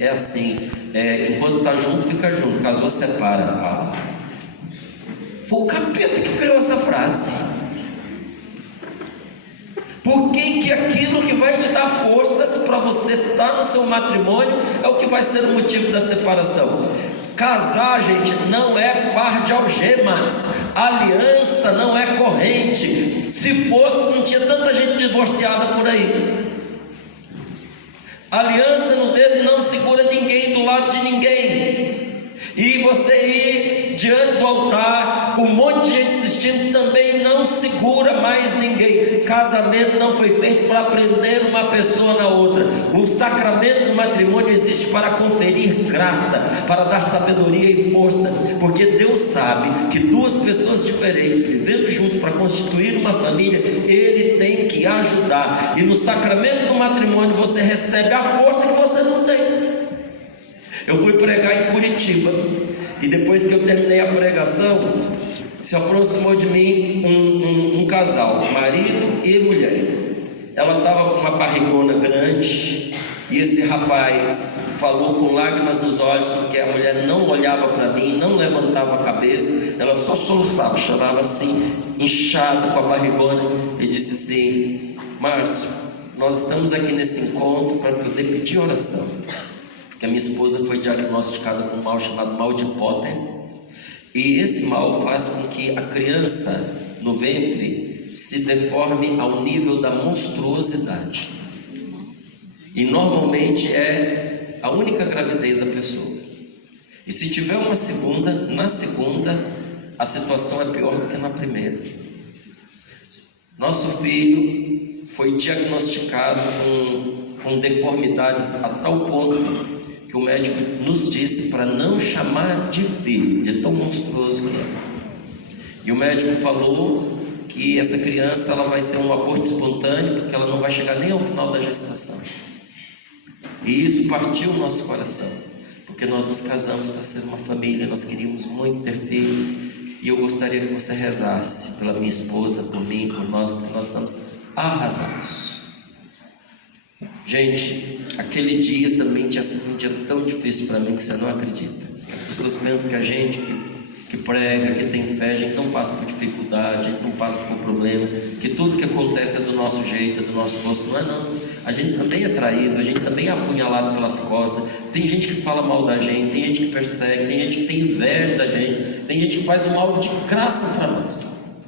É assim, enquanto está junto, fica junto, casou, separa. Foi o capeta que criou essa frase. Por que aquilo que vai te dar forças para você estar no seu matrimônio é o que vai ser o motivo da separação? Casar, gente, não é par de algemas. Aliança não é corrente. Se fosse, não tinha tanta gente divorciada por aí. Aliança no dedo não segura ninguém do lado de ninguém. E você ir diante do altar com um monte de gente assistindo também não segura mais ninguém. Casamento não foi feito para prender uma pessoa na outra. O sacramento do matrimônio existe para conferir graça, para dar sabedoria e força, porque Deus sabe que duas pessoas diferentes vivendo juntos para constituir uma família, Ele tem que ajudar. E no sacramento do matrimônio você recebe a força que você não tem. Eu fui pregar em Curitiba, e depois que eu terminei a pregação, se aproximou de mim um casal, marido e mulher. Ela estava com uma barrigona grande, e esse rapaz falou com lágrimas nos olhos, porque a mulher não olhava para mim, não levantava a cabeça, ela só soluçava, chorava assim, inchada com a barrigona, e disse assim: Márcio, nós estamos aqui nesse encontro para poder pedir oração, que a minha esposa foi diagnosticada com um mal chamado mal de Potter, e esse mal faz com que a criança no ventre se deforme ao nível da monstruosidade, e normalmente é a única gravidez da pessoa, e se tiver uma segunda, na segunda a situação é pior do que na primeira. Nosso filho foi diagnosticado com deformidades a tal ponto que o médico nos disse para não chamar de filho, de tão monstruoso que é. E o médico falou que essa criança ela vai ser um aborto espontâneo, porque ela não vai chegar nem ao final da gestação. E isso partiu o nosso coração, porque nós nos casamos para ser uma família, nós queríamos muito ter filhos, e eu gostaria que você rezasse pela minha esposa, por mim, por nós, porque nós estamos arrasados. Gente, aquele dia também tinha sido um dia tão difícil para mim que você não acredita. As pessoas pensam que a gente que prega, que tem fé, a gente não passa por dificuldade, a gente não passa por problema, que tudo que acontece é do nosso jeito, é do nosso gosto. Não é não. A gente também é traído, a gente também é apunhalado pelas costas. Tem gente que fala mal da gente, tem gente que persegue, tem gente que tem inveja da gente, tem gente que faz o mal de graça para nós.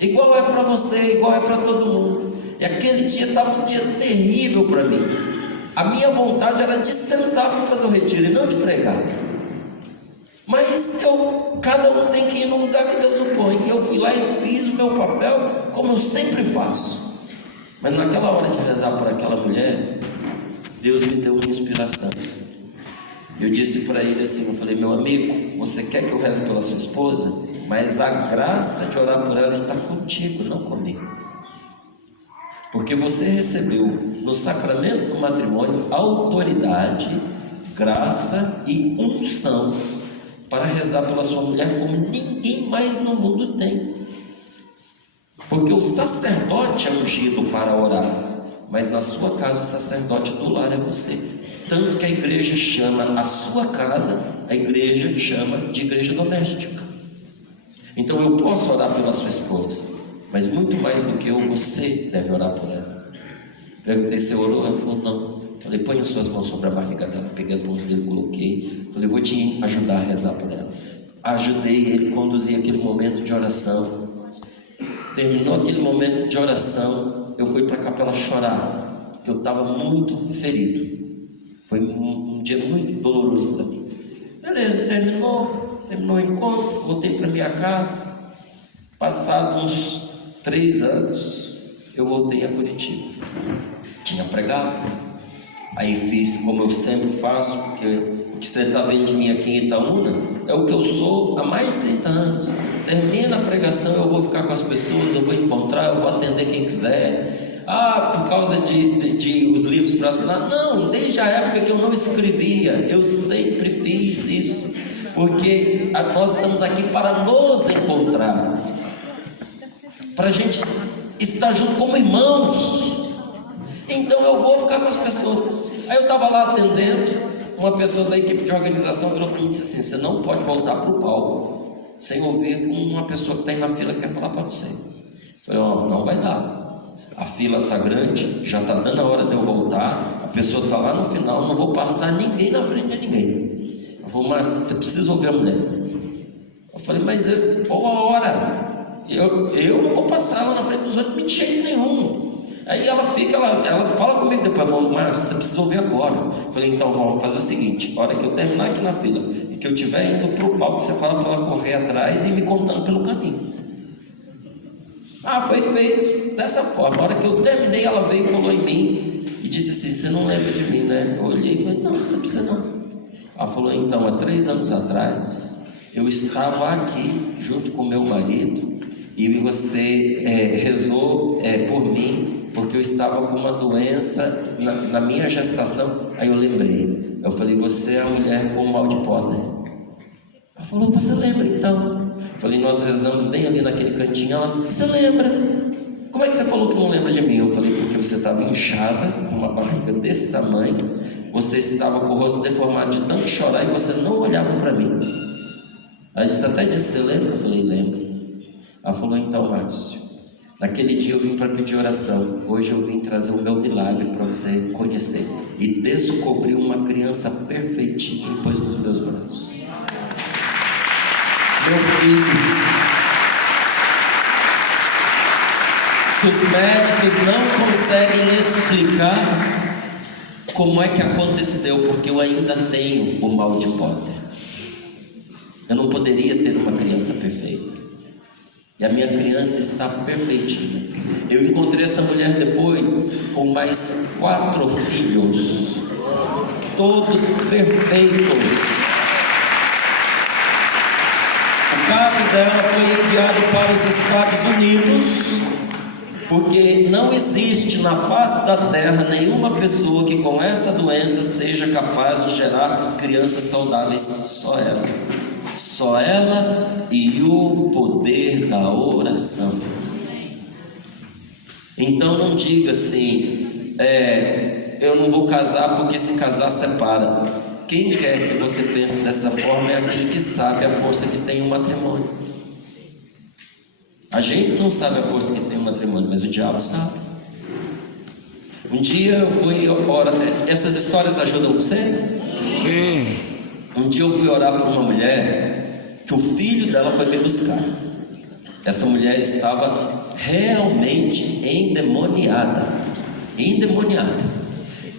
Igual é para você, igual é para todo mundo. E aquele dia estava um dia terrível para mim. A minha vontade era de sentar para fazer o retiro e não de pregar. Mas cada um tem que ir no lugar que Deus o põe. E eu fui lá e fiz o meu papel como eu sempre faço. Mas naquela hora de rezar por aquela mulher, Deus me deu uma inspiração. Eu disse para ele assim, eu falei: meu amigo, você quer que eu reze pela sua esposa? Mas a graça de orar por ela está contigo, não comigo. Porque você recebeu no sacramento do matrimônio autoridade, graça e unção para rezar pela sua mulher como ninguém mais no mundo tem. Porque o sacerdote é ungido para orar, mas na sua casa o sacerdote do lar é você. Tanto que a igreja chama a sua casa, a igreja chama de igreja doméstica. Então eu posso orar pela sua esposa, mas muito mais do que eu, você deve orar por ela. Perguntei se orou, ela falou não. Falei: põe as suas mãos sobre a barriga dela. Peguei as mãos dele, coloquei. Falei: vou te ajudar a rezar por ela. Ajudei ele a conduzir aquele momento de oração. Terminou aquele momento de oração, eu fui para a capela chorar, porque eu estava muito ferido. Foi um dia muito doloroso para mim. Beleza, terminou o encontro, voltei para minha casa. Passados uns 3 anos, eu voltei a Curitiba. Tinha pregado, aí fiz como eu sempre faço, porque o que você está vendo de mim aqui em Itaúna é o que eu sou há mais de 30 anos. Termina a pregação, eu vou ficar com as pessoas, eu vou encontrar, eu vou atender quem quiser. Por causa de os livros para assinar? Não, desde a época que eu não escrevia, eu sempre fiz isso, porque nós estamos aqui para nos encontrar, para a gente estar junto como irmãos. Então eu vou ficar com as pessoas. Aí eu estava lá atendendo, uma pessoa da equipe de organização virou para mim e disse assim: você não pode voltar para o palco sem ouvir que uma pessoa que está aí na fila quer falar para você. Eu falei: não vai dar, a fila está grande, já está dando a hora de eu voltar, a pessoa está lá no final, não vou passar ninguém na frente de ninguém. Ela falou: mas você precisa ouvir a mulher. Eu falei: mas qual a hora? Eu não vou passar lá na frente dos outros de jeito nenhum. Aí ela fala comigo depois, falando: Márcio, você precisa ouvir agora. Eu falei: então vamos fazer o seguinte: a hora que eu terminar aqui na fila e que eu estiver indo para o palco, você fala para ela correr atrás e ir me contando pelo caminho. Foi feito dessa forma. A hora que eu terminei, ela veio e colou em mim e disse assim: você não lembra de mim, né? Eu olhei e falei: não é para você não. Ela falou: então, há 3 anos atrás eu estava aqui junto com meu marido e você rezou por mim, porque eu estava com uma doença na minha gestação. Aí eu lembrei. Eu falei: você é a mulher com o mal de Potter. Ela falou: você lembra então? Eu falei: nós rezamos bem ali naquele cantinho. Ela: você lembra? Como é que você falou que não lembra de mim? Eu falei: porque você estava inchada, com uma barriga desse tamanho, você estava com o rosto deformado de tanto chorar e você não olhava para mim. Ela disse: até disse: você lembra? Eu falei: lembro. Ela falou: então, Márcio, naquele dia eu vim para pedir oração, hoje eu vim trazer o meu milagre para você conhecer. E descobri uma criança perfeitinha e pôs nos meus braços. Meu filho, que os médicos não conseguem explicar como é que aconteceu, porque eu ainda tenho o mal de Potter. Eu não poderia ter uma criança perfeita. E a minha criança está perfeitinha. Eu encontrei essa mulher depois com mais 4 filhos, todos perfeitos. O caso dela foi enviado para os Estados Unidos, porque não existe na face da terra nenhuma pessoa que com essa doença seja capaz de gerar crianças saudáveis, só ela e o poder da oração. Então não diga assim: eu não vou casar porque se casar separa. Quem quer que você pense dessa forma é aquele que sabe a força que tem o matrimônio. A gente não sabe a força que tem o matrimônio, mas o diabo sabe. Um dia eu fui orar. Essas histórias ajudam você? Sim. Um dia eu fui orar por uma mulher que o filho dela foi me buscar. Essa mulher estava realmente endemoniada.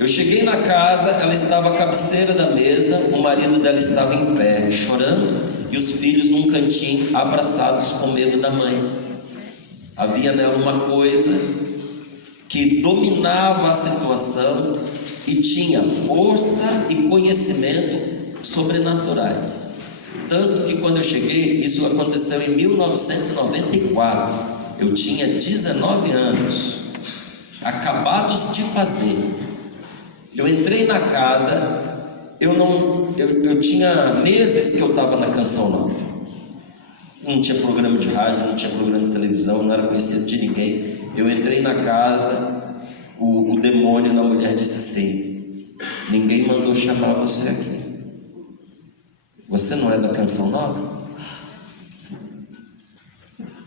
Eu cheguei na casa, ela estava à cabeceira da mesa, o marido dela estava em pé, chorando, e os filhos num cantinho, abraçados com medo da mãe. Havia nela uma coisa que dominava a situação e tinha força e conhecimento sobrenaturais. Tanto que quando eu cheguei, isso aconteceu em 1994, eu tinha 19 anos, acabados de fazer. Eu entrei na casa, eu tinha meses que eu estava na Canção Nova. Não tinha programa de rádio, não tinha programa de televisão, não era conhecido de ninguém. Eu entrei na casa, o demônio na mulher disse assim: ninguém mandou chamar você aqui. Você não é da Canção Nova?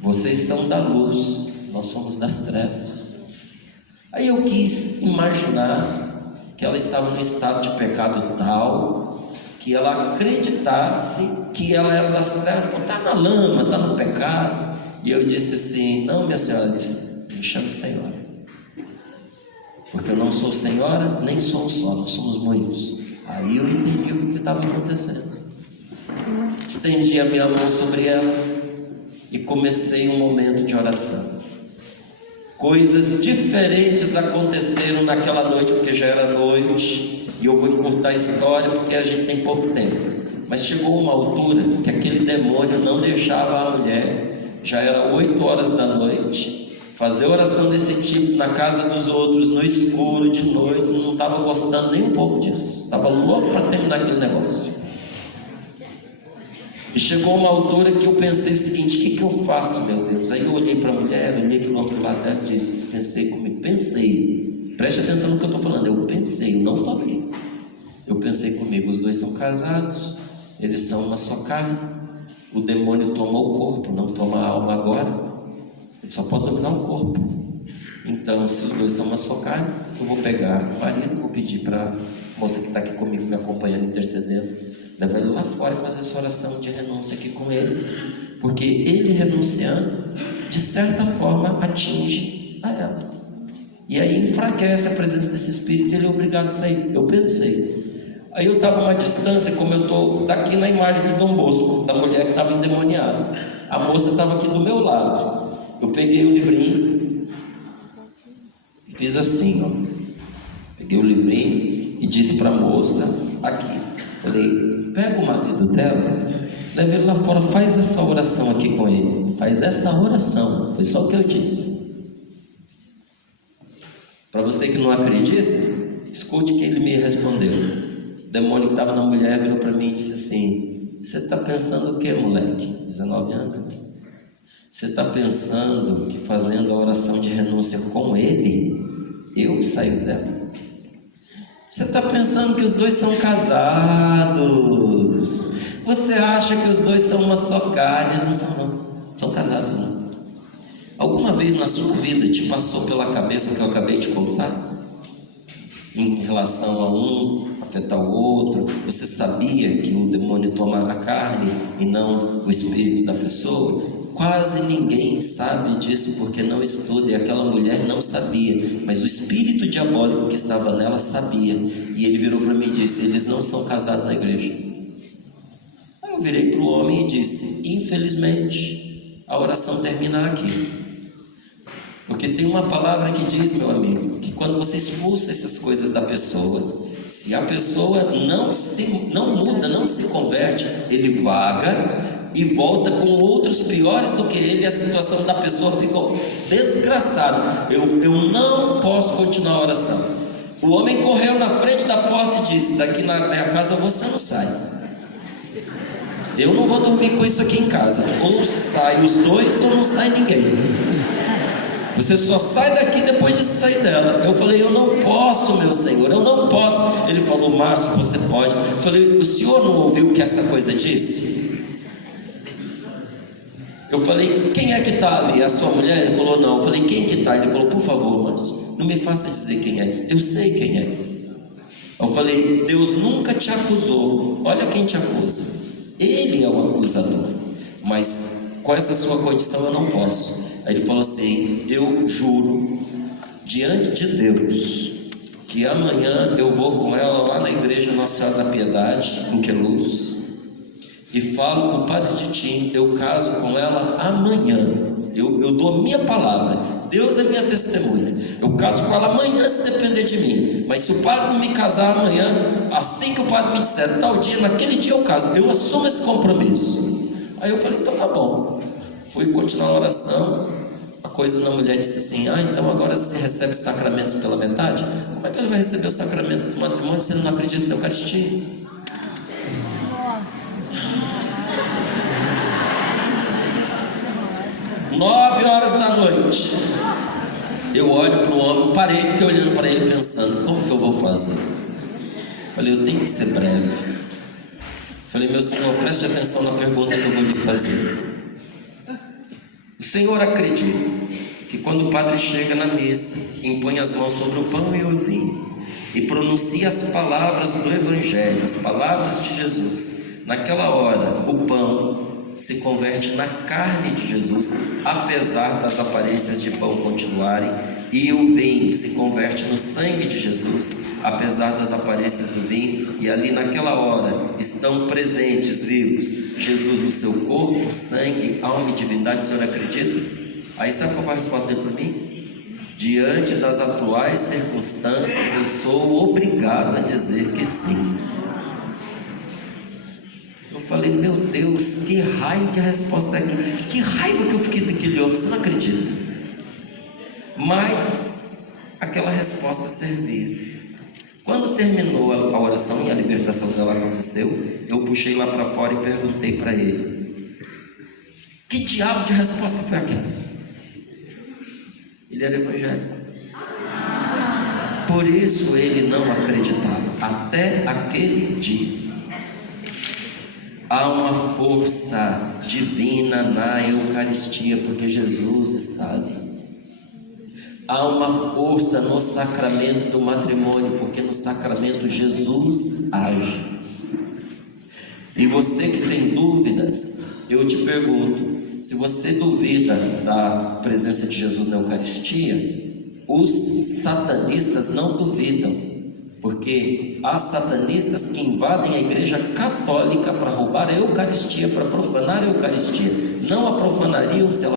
Vocês são da luz, nós somos das trevas. Aí eu quis imaginar que ela estava num estado de pecado tal que ela acreditasse que ela era das trevas, está na lama, está no pecado. E eu disse assim: não, minha senhora. Disse: me chame senhora, porque eu não sou senhora, nem sou um só, nós somos muitos. Aí eu entendi o que estava acontecendo. Estendi a minha mão sobre ela e comecei um momento de oração. Coisas diferentes aconteceram naquela noite, porque já era noite, e eu vou encurtar a história porque a gente tem pouco tempo. Mas chegou uma altura que aquele demônio não deixava a mulher, já era 8 horas da noite, fazer oração desse tipo na casa dos outros, no escuro, de noite. Não estava gostando nem um pouco disso, estava louco para terminar aquele negócio. E chegou uma altura que eu pensei o seguinte: o que eu faço, meu Deus? Aí eu olhei para a mulher, olhei para o outro lado dela e pensei comigo: pensei, Preste atenção no que eu estou falando. Eu pensei, eu não falei. Eu pensei comigo, os dois são casados, eles são uma só carne. O demônio tomou o corpo, não toma a alma agora. Ele só pode dominar o corpo. Então, se os dois são uma só carne, eu vou pegar o marido, vou pedir para a moça que está aqui comigo, me acompanhando, intercedendo, levar ele lá fora e fazer essa oração de renúncia aqui com ele, porque ele renunciando, de certa forma, atinge a ela. E aí enfraquece a presença desse espírito e ele é obrigado a sair. Eu pensei. Aí eu estava a uma distância, como eu estou daqui na imagem de Dom Bosco, da mulher que estava endemoniada. A moça estava aqui do meu lado. Eu peguei o livrinho, fiz assim, ó. Peguei o livrinho e disse para a moça, aqui, falei, pega o marido dela, leva ele lá fora, faz essa oração aqui com ele. Faz essa oração, foi só o que eu disse. Para você que não acredita, escute que ele me respondeu. O demônio que estava na mulher virou para mim e disse assim: você está pensando o que, moleque? 19 anos. Você está pensando que fazendo a oração de renúncia com ele, eu saio dela? Você está pensando que os dois são casados? Você acha que os dois são uma só carne? Eles não são, não. São casados, não. Alguma vez na sua vida te passou pela cabeça o que eu acabei de contar? Em relação a um afetar o outro, você sabia que o demônio toma a carne e não o espírito da pessoa? Quase ninguém sabe disso porque não estuda, e aquela mulher não sabia, mas o espírito diabólico que estava nela sabia, e ele virou para mim e disse: eles não são casados na igreja. Aí eu virei para o homem e disse: infelizmente, a oração termina aqui. Porque tem uma palavra que diz, meu amigo, que quando você expulsa essas coisas da pessoa, se a pessoa não muda, não se converte, ele vaga e volta com outros piores do que ele, e a situação da pessoa fica desgraçada. Eu não posso continuar a oração. O homem correu na frente da porta e disse: daqui na minha casa você não sai. Eu não vou dormir com isso aqui em casa. Ou sai os dois ou não sai ninguém. Você só sai daqui depois de sair dela. Eu falei: eu não posso, meu senhor, eu não posso. Ele falou: Márcio, você pode. Eu falei: o senhor não ouviu o que essa coisa disse? Eu falei: quem é que está ali? A sua mulher? Ele falou: não. Eu falei: quem que está? Ele falou: por favor, Márcio, não me faça dizer quem é. Eu sei quem é. Eu falei: Deus nunca te acusou. Olha quem te acusa. Ele é o acusador. Mas com essa sua condição eu não posso. Aí ele falou assim: eu juro diante de Deus que amanhã eu vou com ela lá na igreja Nossa Senhora da Piedade, em Queluz, e falo com o Padre de Tim, eu caso com ela amanhã. Eu dou a minha palavra, Deus é minha testemunha. Eu caso com ela amanhã se depender de mim. Mas se o padre não me casar amanhã, assim que o padre me disser tal dia, naquele dia eu caso. Eu assumo esse compromisso. Aí eu falei: então tá bom. Fui continuar a oração. A coisa na mulher disse assim: então agora você recebe sacramentos pela metade? Como é que ele vai receber o sacramento do matrimônio se ele não acredita na Eucaristia? 9h da noite, eu olho para o homem, parei, fiquei olhando para ele pensando: como que eu vou fazer? Falei: eu tenho que ser breve. Falei: meu senhor, preste atenção na pergunta que eu vou lhe fazer. O senhor acredita que quando o padre chega na missa, impõe as mãos sobre o pão e o vinho e pronuncia as palavras do Evangelho, as palavras de Jesus, naquela hora o pão se converte na carne de Jesus, apesar das aparências de pão continuarem, e o vinho se converte no sangue de Jesus, apesar das aparências do vinho, e ali naquela hora estão presentes, vivos, Jesus no seu corpo, sangue, alma e divindade. O senhor acredita? Aí sabe qual foi a resposta dele para mim? Diante das atuais circunstâncias, eu sou obrigado a dizer que sim. Eu falei: meu Deus, que raiva, que a resposta é que raiva que eu fiquei daquele homem, você não acredita? Mas aquela resposta servia. Quando terminou a oração e a libertação dela aconteceu, eu puxei lá para fora e perguntei para ele: que diabo de resposta foi aquela? Ele era evangélico. Por isso ele não acreditava, até aquele dia. Há uma força divina na Eucaristia, porque Jesus está ali. Há uma força no sacramento do matrimônio, porque no sacramento Jesus age. E você que tem dúvidas, eu te pergunto, se você duvida da presença de Jesus na Eucaristia, os satanistas não duvidam, porque há satanistas que invadem a igreja católica para roubar a Eucaristia, para profanar a Eucaristia. Não a profanariam se ela